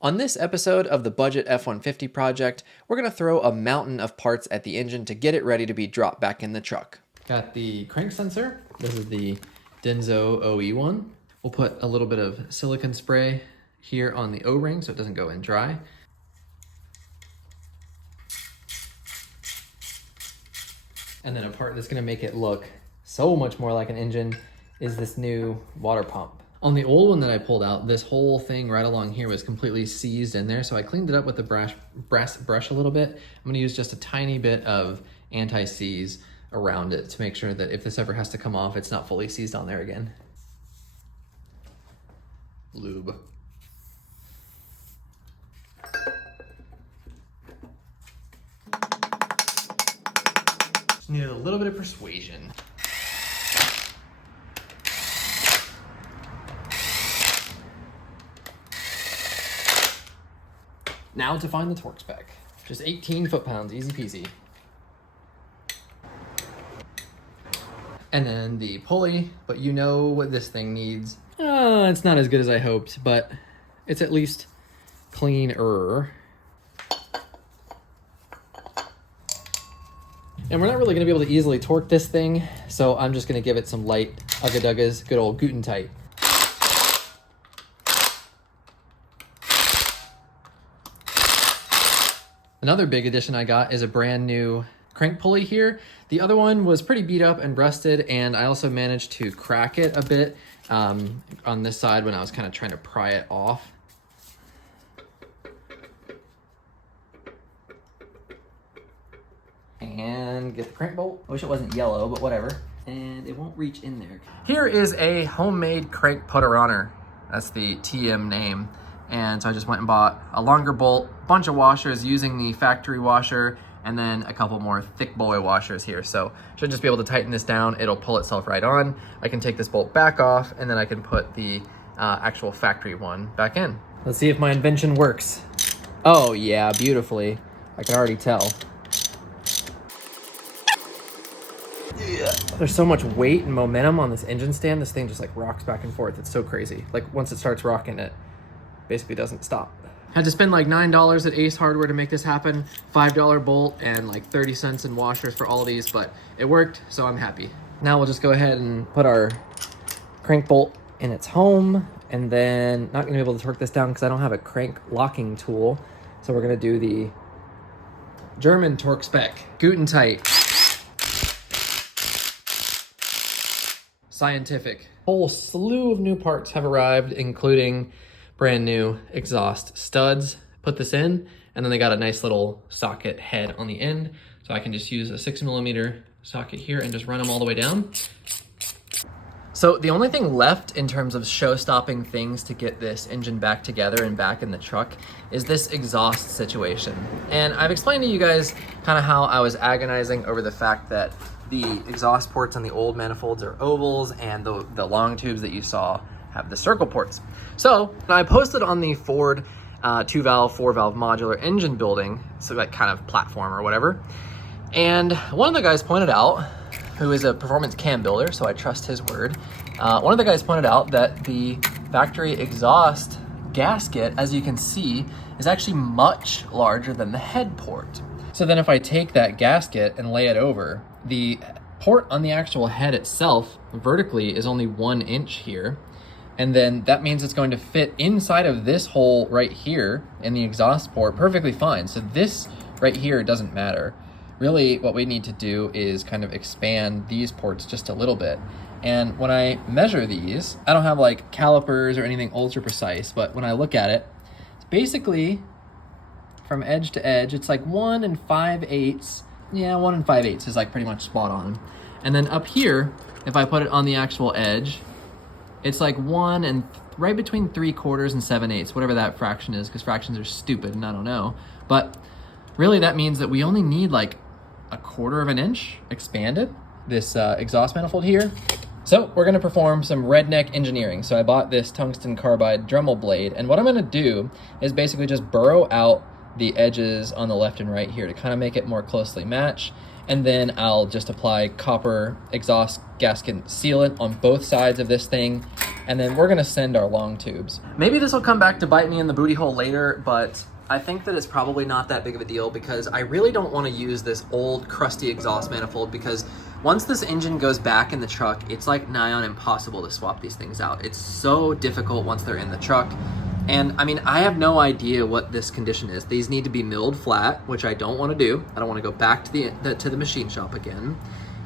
On this episode of the Budget F150 project, we're going to throw a mountain of parts at the engine to get it ready to be dropped back in the truck. Got the crank sensor. This is the Denso OE one. We'll put a little bit of silicone spray here on the O-ring so it doesn't go in dry. And then a part that's going to make it look so much more like an engine is this new water pump. On the old one that I pulled out, this whole thing right along here was completely seized in there, so I cleaned it up with the brass brush a little bit. I'm gonna use just a tiny bit of anti-seize around it to make sure that if this ever has to come off, it's not fully seized on there again. Lube. Just needed a little bit of persuasion. Now to find the torque spec. Just 18 foot-pounds, easy peasy. And then the pulley, but you know what this thing needs. It's not as good as I hoped, but it's at least cleaner. And we're not really gonna be able to easily torque this thing, so I'm just gonna give it some light ugga-duggas, good old Guten tight. Another big addition I got is a brand new crank pulley here. The other one was pretty beat up and rusted, and I also managed to crack it a bit on this side when I was kind of trying to pry it off. And get the crank bolt. I wish it wasn't yellow, but whatever. And it won't reach in there. Here is a homemade crank putter-oner. That's the TM name. And so I just went and bought a longer bolt, bunch of washers using the factory washer, and then a couple more thick boy washers here. So should just be able to tighten this down. It'll pull itself right on. I can take this bolt back off, and then I can put the actual factory one back in. Let's see if my invention works. Oh yeah, beautifully. I can already tell. Yeah. There's so much weight and momentum on this engine stand. This thing just like rocks back and forth. It's so crazy. Like once it starts rocking, it basically doesn't stop. Had to spend like $9 at Ace Hardware to make this happen. $5 bolt and like 30 cents in washers for all these, but it worked, so I'm happy. Now we'll just go ahead and put our crank bolt in its home, and then not gonna be able to torque this down because I don't have a crank locking tool. So we're gonna do the German torque spec. Guten tight. Scientific. A whole slew of new parts have arrived, including brand new exhaust studs. Put this in, and then they got a nice little socket head on the end. So I can just use a 6mm socket here and just run them all the way down. So the only thing left in terms of show-stopping things to get this engine back together and back in the truck is this exhaust situation. And I've explained to you guys kind of how I was agonizing over the fact that the exhaust ports on the old manifolds are ovals, and the long tubes that you saw have the circle ports. So I posted on the Ford 2-valve, 4-valve modular engine building, so that kind of platform or whatever. And one of the guys pointed out, who is a performance cam builder, so I trust his word. One of the guys pointed out that the factory exhaust gasket, as you can see, is actually much larger than the head port. So then if I take that gasket and lay it over, the port on the actual head itself vertically is only 1 inch here. And then that means it's going to fit inside of this hole right here in the exhaust port perfectly fine. So this right here doesn't matter. Really what we need to do is kind of expand these ports just a little bit. And when I measure these, I don't have like calipers or anything ultra precise, but when I look at it, it's basically from edge to edge, it's like 1 5/8. Yeah, 1 5/8 is like pretty much spot on. And then up here, if I put it on the actual edge, it's like 1 and right between 3/4 and 7/8, whatever that fraction is, because fractions are stupid and I don't know. But really that means that we only need like 1/4 inch expanded, this exhaust manifold here. So we're gonna perform some redneck engineering. So I bought this tungsten carbide Dremel blade, and what I'm gonna do is basically just burrow out the edges on the left and right here to kind of make it more closely match. And then I'll just apply copper exhaust gasket sealant on both sides of this thing. And then we're gonna send our long tubes. Maybe this will come back to bite me in the booty hole later, but I think that it's probably not that big of a deal because I really don't want to use this old crusty exhaust manifold, because once this engine goes back in the truck, it's like nigh on impossible to swap these things out. It's so difficult once they're in the truck. And I mean, I have no idea what this condition is. These need to be milled flat, which I don't want to do. I don't want to go back to the machine shop again.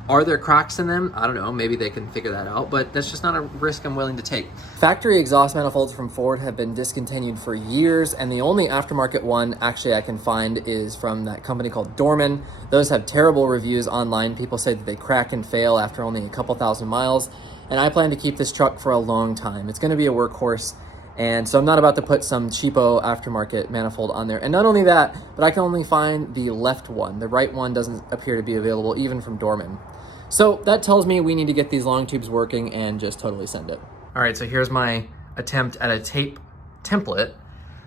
Are there cracks in them? I don't know, maybe they can figure that out, but that's just not a risk I'm willing to take. Factory exhaust manifolds from Ford have been discontinued for years, and the only aftermarket one actually I can find is from that company called Dorman. Those have terrible reviews online. People say that they crack and fail after only a couple thousand miles, and I plan to keep this truck for a long time. It's gonna be a workhorse, and so I'm not about to put some cheapo aftermarket manifold on there. And not only that, but I can only find the left one. The right one doesn't appear to be available even from Dorman. So that tells me we need to get these long tubes working and just totally send it. All right, so here's my attempt at a tape template.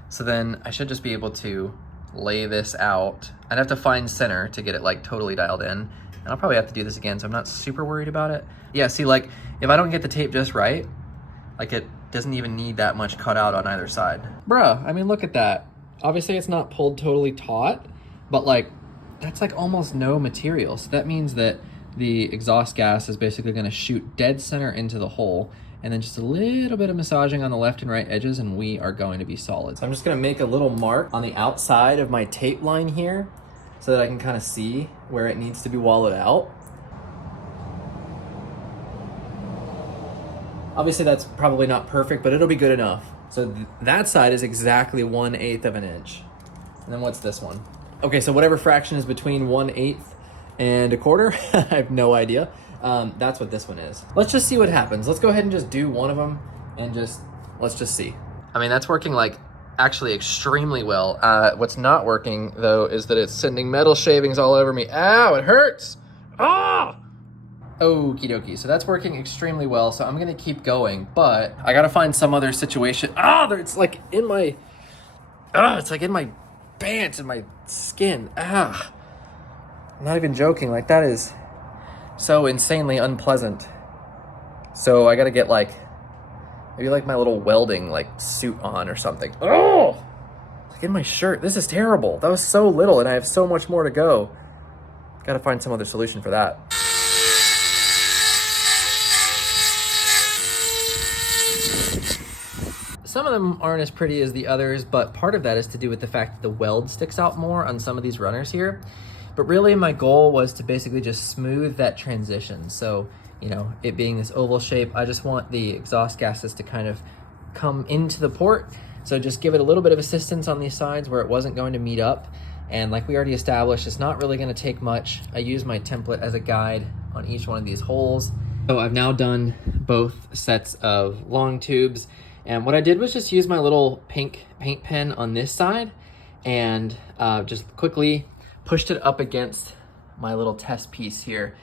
So then I should just be able to lay this out. I'd have to find center to get it like totally dialed in. And I'll probably have to do this again, so I'm not super worried about it. Yeah, see, like if I don't get the tape just right, like it doesn't even need that much cut out on either side. Bruh, I mean, look at that. Obviously it's not pulled totally taut, but like that's like almost no material. So that means that the exhaust gas is basically gonna shoot dead center into the hole, and then just a little bit of massaging on the left and right edges, and we are going to be solid. So I'm just gonna make a little mark on the outside of my tape line here so that I can kind of see where it needs to be wallowed out. Obviously that's probably not perfect, but it'll be good enough. So that side is exactly 1/8 of an inch. And then what's this one? Okay, so whatever fraction is between 1/8 and 1/4, I have no idea. That's what this one is. Let's just see what happens. Let's go ahead and just do one of them and let's just see. I mean, that's working like actually extremely well. What's not working though is that it's sending metal shavings all over me. Ow, it hurts. Ah! Okie dokie, so that's working extremely well. So I'm gonna keep going, but I gotta find some other situation. It's like in my, it's like in my pants and my skin. I'm not even joking, like that is so insanely unpleasant. So I gotta get like, maybe like my little welding like suit on or something. Oh, like in my shirt, this is terrible. That was so little and I have so much more to go. Gotta find some other solution for that. Some of them aren't as pretty as the others, but part of that is to do with the fact that the weld sticks out more on some of these runners here. But really my goal was to basically just smooth that transition. So, you know, it being this oval shape, I just want the exhaust gases to kind of come into the port. So just give it a little bit of assistance on these sides where it wasn't going to meet up. And like we already established, it's not really gonna take much. I use my template as a guide on each one of these holes. So I've now done both sets of long tubes. And what I did was just use my little pink paint pen on this side and just quickly pushed it up against my little test piece here.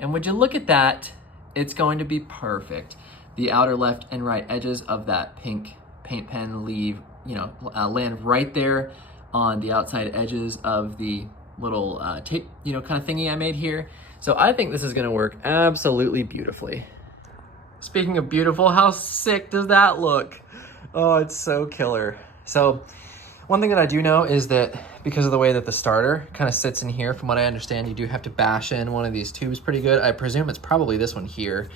And would you look at that, it's going to be perfect. The outer left and right edges of that pink paint pen land right there on the outside edges of the little tape, kind of thingy I made here. So I think this is gonna work absolutely beautifully. Speaking of beautiful, how sick does that look? Oh, it's so killer. So one thing that I do know is that because of the way that the starter kind of sits in here, from what I understand, you do have to bash in one of these tubes pretty good. I presume it's probably this one here.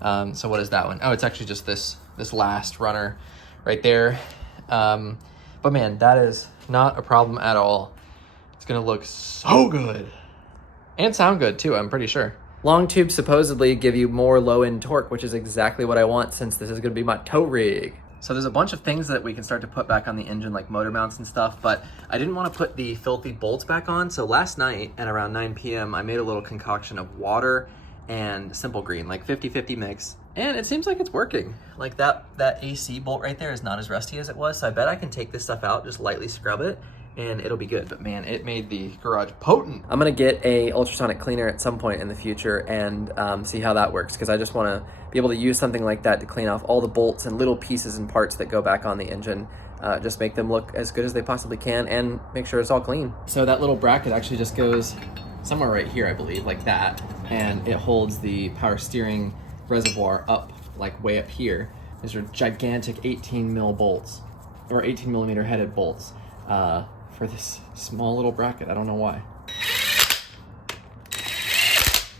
So what is that one? Oh, it's actually just this last runner right there. But man, that is not a problem at all. It's gonna look so good. And sound good too, I'm pretty sure. Long tubes supposedly give you more low-end torque, which is exactly what I want since this is gonna be my tow rig. So there's a bunch of things that we can start to put back on the engine, like motor mounts and stuff, but I didn't want to put the filthy bolts back on. So last night at around 9 p.m., I made a little concoction of water and Simple Green, like 50-50 mix. And it seems like it's working. Like that AC bolt right there is not as rusty as it was. So I bet I can take this stuff out, just lightly scrub it, and it'll be good. But man, it made the garage potent. I'm gonna get a ultrasonic cleaner at some point in the future and see how that works, because I just wanna be able to use something like that to clean off all the bolts and little pieces and parts that go back on the engine. Just make them look as good as they possibly can and make sure it's all clean. So that little bracket actually just goes somewhere right here, I believe, like that. And it holds the power steering reservoir up, like way up here. These are gigantic 18 mil bolts, or 18 millimeter headed bolts for this small little bracket. I don't know why.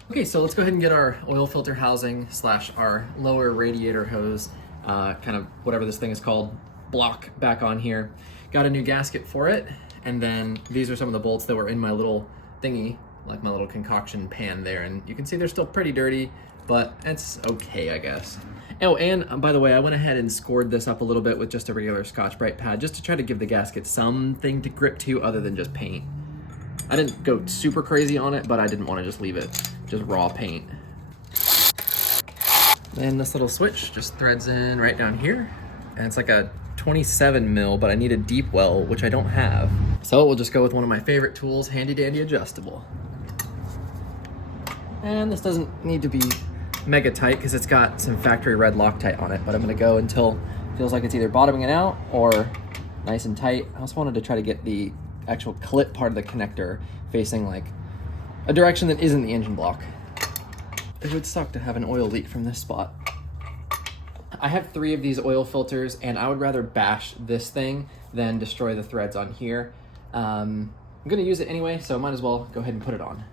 Okay, so let's go ahead and get our oil filter housing slash our lower radiator hose, kind of whatever this thing is called, block back on here. Got a new gasket for it, and then these are some of the bolts that were in my little thingy, like my little concoction pan there, and you can see they're still pretty dirty, but it's okay, I guess. Oh, and by the way, I went ahead and scored this up a little bit with just a regular Scotch-Brite pad, just to try to give the gasket something to grip to other than just paint. I didn't go super crazy on it, but I didn't want to just leave it just raw paint. Then this little switch just threads in right down here, and it's like a 27 mil, but I need a deep well, which I don't have. So we'll just go with one of my favorite tools, handy dandy adjustable. And this doesn't need to be mega tight because it's got some factory red Loctite on it, but I'm gonna go until it feels like it's either bottoming it out or nice and tight. I also wanted to try to get the actual clip part of the connector facing like a direction that isn't the engine block. It would suck to have an oil leak from this spot. I have 3 of these oil filters, and I would rather bash this thing than destroy the threads on here. I'm gonna use it anyway, so might as well go ahead and put it on.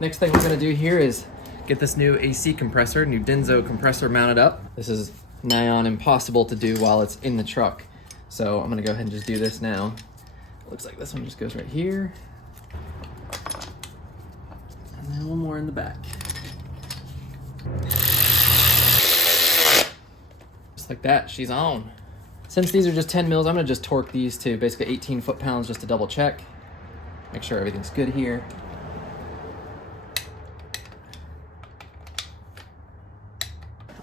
Next thing we're gonna do here is get this new AC compressor, new Denso compressor mounted up. This is nigh on impossible to do while it's in the truck. So I'm gonna go ahead and just do this now. Looks like this one just goes right here. And then one more in the back. Just like that, she's on. Since these are just 10 mils, I'm gonna just torque these to basically 18 foot-pounds just to double check. Make sure everything's good here.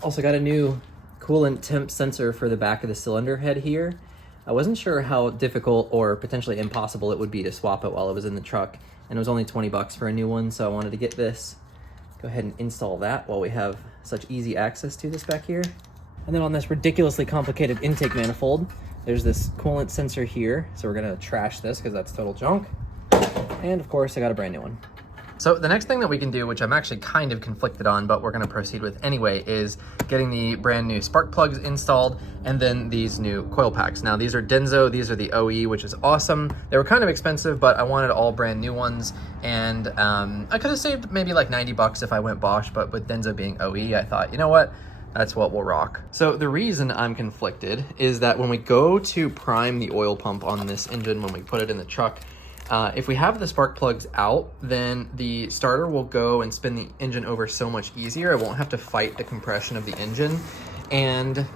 Also got a new coolant temp sensor for the back of the cylinder head here. I wasn't sure how difficult or potentially impossible it would be to swap it while it was in the truck, and it was only 20 bucks for a new one, so I wanted to get this. Go ahead and install that while we have such easy access to this back here. And then on this ridiculously complicated intake manifold, there's this coolant sensor here, so we're gonna trash this because that's total junk. And of course, I got a brand new one. So the next thing that we can do, which I'm actually kind of conflicted on, but we're gonna proceed with anyway, is getting the brand new spark plugs installed and then these new coil packs. Now these are Denso, these are the OE, which is awesome. They were kind of expensive, but I wanted all brand new ones, and I could have saved maybe like 90 bucks if I went Bosch, but with Denso being OE, I thought, you know what? That's what we'll rock. So the reason I'm conflicted is that when we go to prime the oil pump on this engine, when we put it in the truck, if we have the spark plugs out, then the starter will go and spin the engine over so much easier. I won't have to fight the compression of the engine. And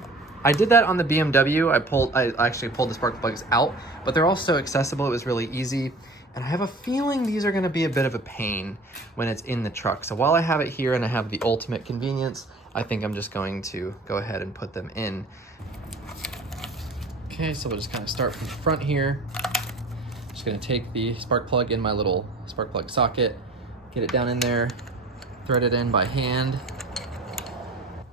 I did that on the BMW. I actually pulled the spark plugs out, but they're all so accessible. It was really easy. And I have a feeling these are gonna be a bit of a pain when it's in the truck. So while I have it here and I have the ultimate convenience, I think I'm just going to go ahead and put them in. Okay, so we'll just kind of start from the front here. Just gonna take the spark plug in my little spark plug socket, get it down in there, thread it in by hand.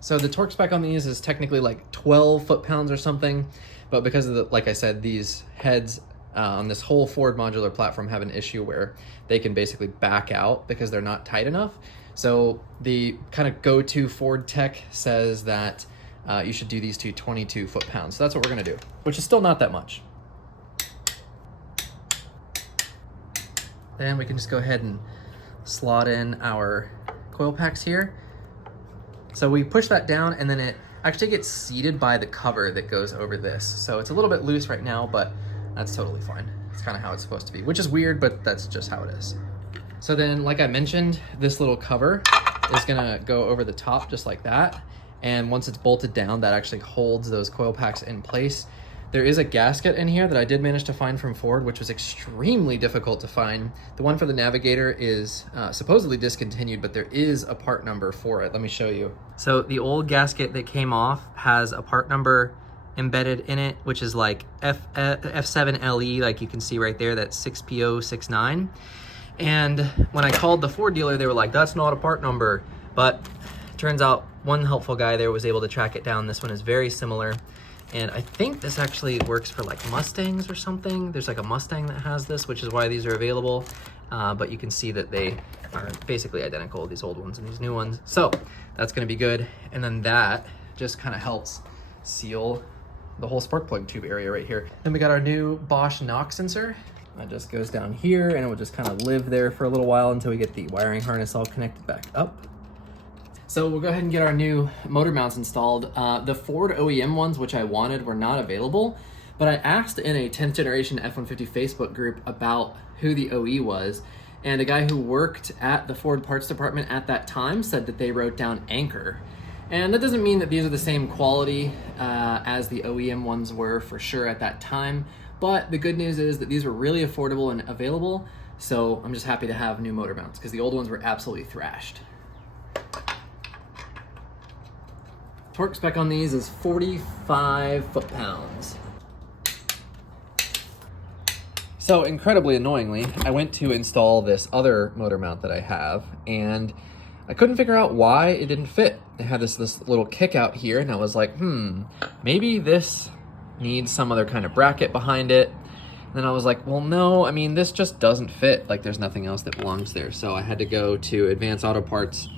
So the torque spec on these is technically like 12 foot-pounds or something, but because of the, like I said, these heads on this whole Ford modular platform have an issue where they can basically back out because they're not tight enough. So the kind of go-to Ford tech says that you should do these to 22 foot-pounds. So that's what we're gonna do, which is still not that much. Then we can just go ahead and slot in our coil packs here. So we push that down and then it actually gets seated by the cover that goes over this. So it's a little bit loose right now, but that's totally fine. It's kind of how it's supposed to be, which is weird, but that's just how it is. So then, like I mentioned, this little cover is gonna go over the top just like that. And once it's bolted down, that actually holds those coil packs in place. There is a gasket in here that I did manage to find from Ford, which was extremely difficult to find. The one for the Navigator is supposedly discontinued, but there is a part number for it. Let me show you. So the old gasket that came off has a part number embedded in it, which is like F7LE, like you can see right there, that's 6PO69. And when I called the Ford dealer, they were like, that's not a part number. But turns out one helpful guy there was able to track it down. This one is very similar. And I think this actually works for like Mustangs or something. There's like a Mustang that has this, which is why these are available. But you can see that they are basically identical, these old ones and these new ones. So that's gonna be good. And then that just kind of helps seal the whole spark plug tube area right here. Then we got our new Bosch knock sensor. That just goes down here and it will just kind of live there for a little while until we get the wiring harness all connected back up. So we'll go ahead and get our new motor mounts installed. The Ford OEM ones, which I wanted, were not available, but I asked in a 10th generation F-150 Facebook group about who the OE was, and a guy who worked at the Ford parts department at that time said that they wrote down Anchor. And that doesn't mean that these are the same quality as the OEM ones were for sure at that time, but the good news is that these were really affordable and available, so I'm just happy to have new motor mounts because the old ones were absolutely thrashed. Torque spec on these is 45 foot-pounds. So incredibly annoyingly, I went to install this other motor mount that I have, and I couldn't figure out why it didn't fit. It had this little kick out here, and I was like, maybe this needs some other kind of bracket behind it. And then I was like, well, no, I mean, this just doesn't fit. Like, there's nothing else that belongs there. So I had to go to Advanced Auto Parts,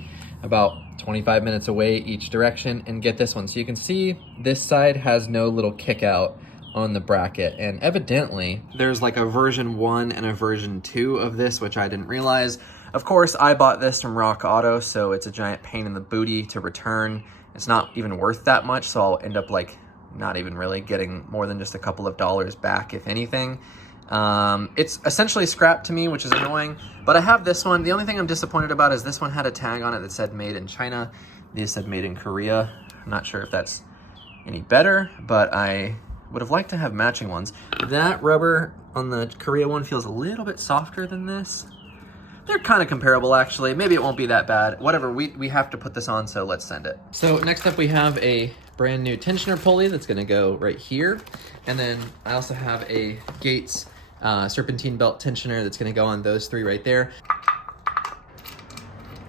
about 25 minutes away each direction, and get this one. So you can see this side has no little kick out on the bracket, and evidently there's like a version 1 and a version 2 of this, which I didn't realize. Of course, I bought this from Rock Auto, so it's a giant pain in the booty to return. It's not even worth that much, so I'll end up like not even really getting more than just a couple of dollars back, if anything. It's essentially scrap to me, which is annoying, but I have this one. The only thing I'm disappointed about is this one had a tag on it that said made in China. These said made in Korea. I'm not sure if that's any better, but I would have liked to have matching ones. That rubber on the Korea one feels a little bit softer than this. They're kind of comparable, actually. Maybe it won't be that bad. Whatever, we have to put this on, so let's send it. So next up we have a brand new tensioner pulley that's gonna go right here. And then I also have a Gates serpentine belt tensioner that's gonna go on those three right there.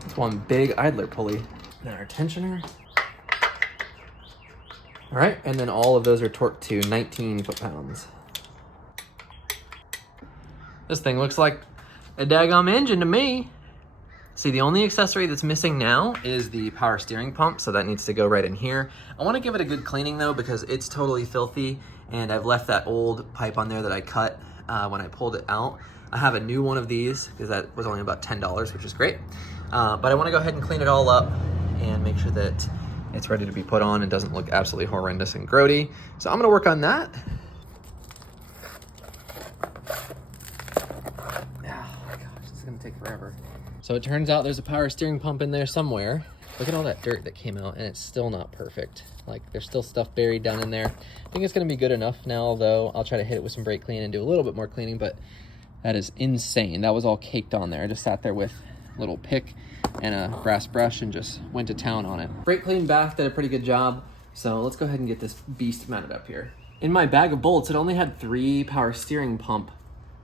That's one big idler pulley. Then our tensioner. All right, and then all of those are torqued to 19 foot-pounds. This thing looks like a daggum engine to me. See, the only accessory that's missing now is the power steering pump, so that needs to go right in here. I want to give it a good cleaning though, because it's totally filthy, and I've left that old pipe on there that I cut when I pulled it out. I have a new one of these because that was only about $10, which is great. But I want to go ahead and clean it all up and make sure that it's ready to be put on and doesn't look absolutely horrendous and grody. So I'm gonna work on that. Take forever. So it turns out there's a power steering pump in there somewhere. Look at all that dirt that came out, and it's still not perfect. Like, there's still stuff buried down in there. I think it's gonna be good enough now, though. I'll try to hit it with some brake clean and do a little bit more cleaning, but that is insane. That was all caked on there. I just sat there with a little pick and a brass brush and just went to town on it. Brake clean bath did a pretty good job, so let's go ahead and get this beast mounted up here. In my bag of bolts, it only had 3 power steering pump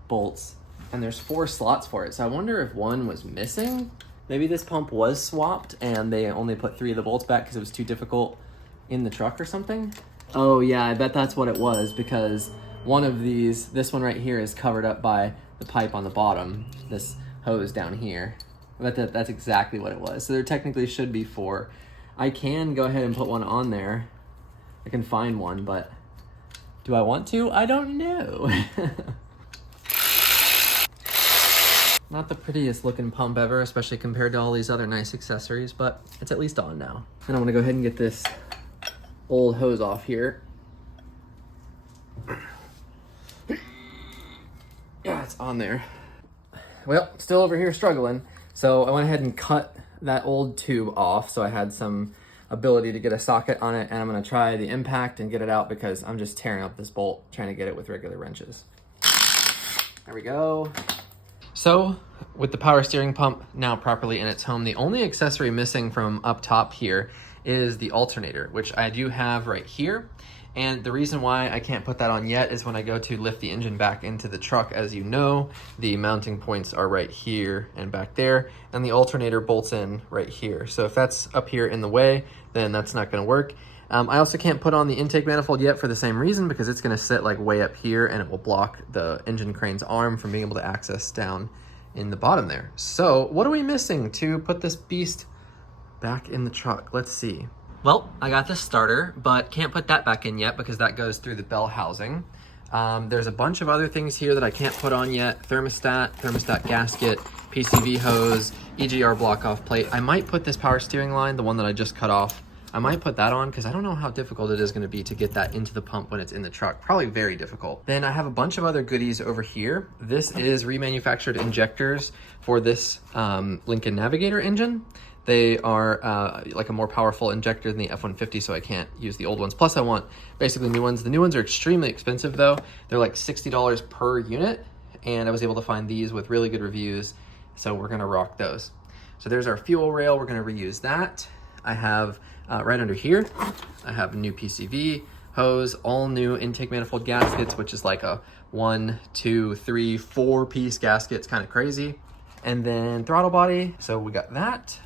bolts, and there's 4 slots for it. So I wonder if one was missing. Maybe this pump was swapped and they only put 3 of the bolts back because it was too difficult in the truck or something. Oh yeah, I bet that's what it was, because one of these, this one right here, is covered up by the pipe on the bottom, this hose down here. I bet that's exactly what it was. So there technically should be 4. I can go ahead and put one on there. I can find one, but do I want to? I don't know. Not the prettiest looking pump ever, especially compared to all these other nice accessories, but it's at least on now. And I'm gonna go ahead and get this old hose off here. Yeah, it's on there. Well, still over here struggling. So I went ahead and cut that old tube off so I had some ability to get a socket on it, and I'm gonna try the impact and get it out because I'm just tearing up this bolt trying to get it with regular wrenches. There we go. So with the power steering pump now properly in its home, the only accessory missing from up top here is the alternator, which I do have right here. And the reason why I can't put that on yet is when I go to lift the engine back into the truck, as you know, the mounting points are right here and back there, and the alternator bolts in right here. So if that's up here in the way, then that's not gonna work. I also can't put on the intake manifold yet for the same reason, because it's gonna sit like way up here and it will block the engine crane's arm from being able to access down in the bottom there. So what are we missing to put this beast back in the truck? Let's see. Well, I got the starter, but can't put that back in yet because that goes through the bell housing. There's a bunch of other things here that I can't put on yet. Thermostat gasket, PCV hose, EGR block off plate. I might put this power steering line, the one that I just cut off, I might put that on because I don't know how difficult it is going to be to get that into the pump when it's in the truck. Probably very difficult. Then I have a bunch of other goodies over here. This is remanufactured injectors for this Lincoln Navigator engine. They are like a more powerful injector than the F150, so I can't use the old ones. Plus I want basically new ones. The new ones are extremely expensive though. They're like $60 per unit, and I was able to find these with really good reviews, so we're gonna rock those. So there's our fuel rail, we're gonna reuse that. I have right under here, I have a new PCV hose, all new intake manifold gaskets, which is like a 1, 2, 3, 4 piece gasket. It's kind of crazy. And then throttle body, so we got that.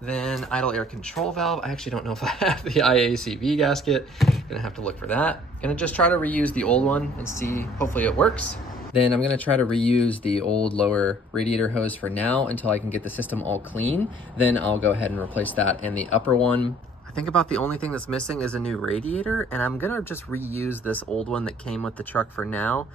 Then idle air control valve. I actually don't know if I have the IACV gasket. Gonna have to look for that. Gonna just try to reuse the old one and see, hopefully it works. Then I'm gonna try to reuse the old lower radiator hose for now until I can get the system all clean. Then I'll go ahead and replace that and the upper one. I think about the only thing that's missing is a new radiator, and I'm gonna just reuse this old one that came with the truck for now,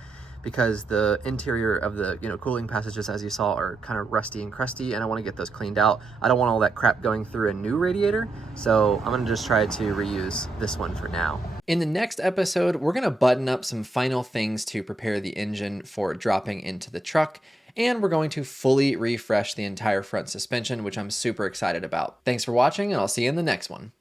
because the interior of the cooling passages, as you saw, are kind of rusty and crusty, and I want to get those cleaned out. I don't want all that crap going through a new radiator, so I'm going to just try to reuse this one for now. In the next episode, we're going to button up some final things to prepare the engine for dropping into the truck, and we're going to fully refresh the entire front suspension, which I'm super excited about. Thanks for watching, and I'll see you in the next one.